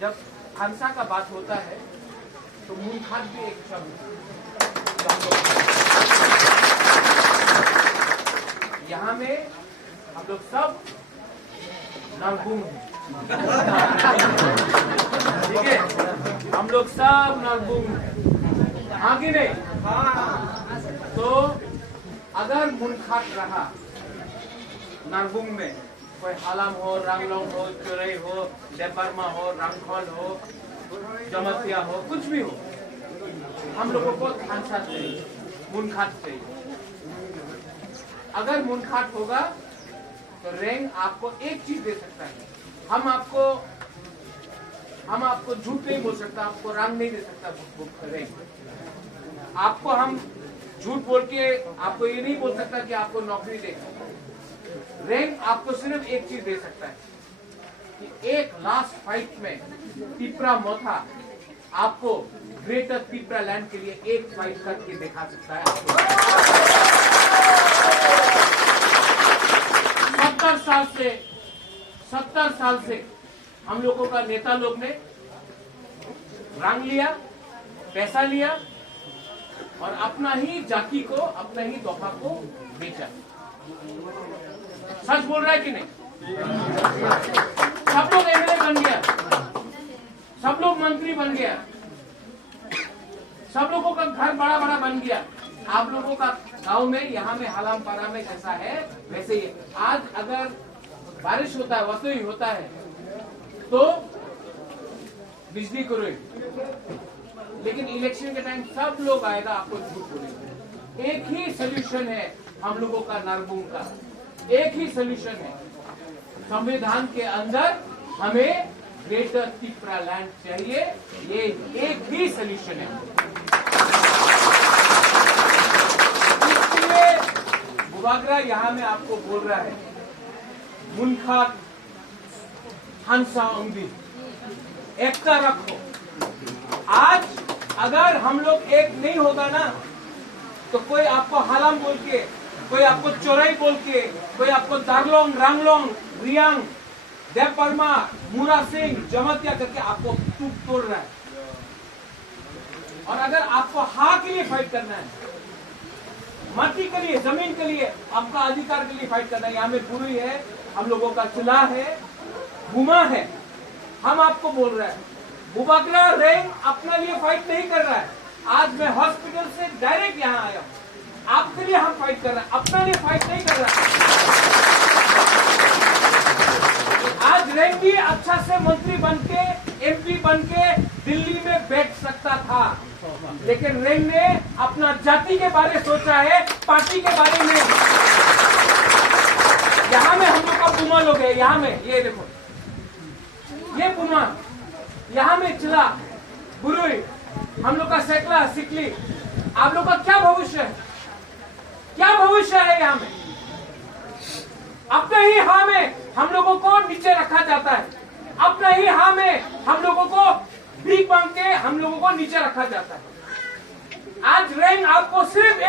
जब हंसा का बात होता है तो मुनखात भी एक शब्द है। यहाँ में हम लोग सब नरगुम हैं, ठीक है? हम लोग सब नरगुम हैं, हाँ कि नहीं? तो अगर मुनखात रहा नरगुम में, कोई हालम हो, रंगलोंग हो, चुरई हो, देपरमा हो, रंगखोल हो, जमतिया हो, कुछ भी हो, हम लोगों को हंसा चाहिए, मुनखात चाहिए। अगर मुनखात होगा तो रेंग आपको एक चीज दे सकता है, हम आपको झूठ नहीं बोल सकता, आपको रंग नहीं दे सकता रेंग। आपको हम झूठ बोल के आपको ये नहीं बोल सकता कि आपको नौकरी देगा। रेंग आपको सिर्फ एक चीज दे सकता है कि एक लास्ट फाइट में पिपरा मोथा आपको ग्रेटर पिपरा लैंड के लिए एक फाइट करके दिखा सकता है। 70 साल से हम लोगों का नेता लोग ने रंग लिया, पैसा लिया और अपना ही जाति को, अपना ही दोफा को बेचा। सच बोल रहा है कि नहीं? सब लोग एमएलए बन गया, सब लोग मंत्री बन गया, सब लोगों का घर बड़ा बड़ा बन गया। आप लोगों का गांव में, यहाँ में, हलामपारा में जैसा है वैसे ही। आज अगर बारिश होता है, वसुई होता है तो बिजली करो, लेकिन इलेक्शन के टाइम सब लोग आएगा आपको झूठ बोलेंगे। एक ही सोल्यूशन है हम लोगों का, नरबुंग का एक ही सोल्यूशन है। संविधान के अंदर हमें ग्रेटर पिपरा लैंड चाहिए, ये एक ही सोल्यूशन है। इसलिए बुबागरा यहाँ में आपको बोल रहा है, मुनखात हंसा उंगली एकता रखो। आज अगर हम लोग एक नहीं होगा ना, तो कोई आपको हालम बोल के, कोई आपको चोरई बोल के, कोई आपको दारलोंग, रंगलोंग, रियांग, देवपरमा, मूरा सिंह, जमतिया करके आपको तोड़ रहा है। और अगर आपको हाँ के लिए फाइट करना है, माटी के लिए, जमीन के लिए, आपका अधिकार के लिए फाइट करना है, यहाँ में बुरी है, हम लोगों का चुला है, गुमा है, हम आपको बोल रहे हैं। बुबागरा रेंग अपने लिए फाइट नहीं कर रहा है। आज मैं हॉस्पिटल से डायरेक्ट यहाँ आया हूँ, आपके लिए हम फाइट कर रहे हैं, अपने लिए फाइट नहीं कर रहा है। आज रेंग भी अच्छा से मंत्री बनके, एमपी बनके दिल्ली में बैठ सकता था, लेकिन रेंग ने अपना जाति के बारे सोचा है, पार्टी के बारे में। यहाँ में हम लोग का पुमा लोग है, यहाँ में ये देखो, ये पुमा, यहाँ में चिला, बुरुई, हम लोग का सेकला, सिकली। आप लोग का क्या भविष्य है? क्या भविष्य है यहाँ में? अपने ही हाँ में हम लोगों को नीचे रखा जाता है, अपने ही हाँ में हम लोगों को भीख मांग के हम लोगों को नीचे रखा जाता है। आज रेंग आपको सिर्फ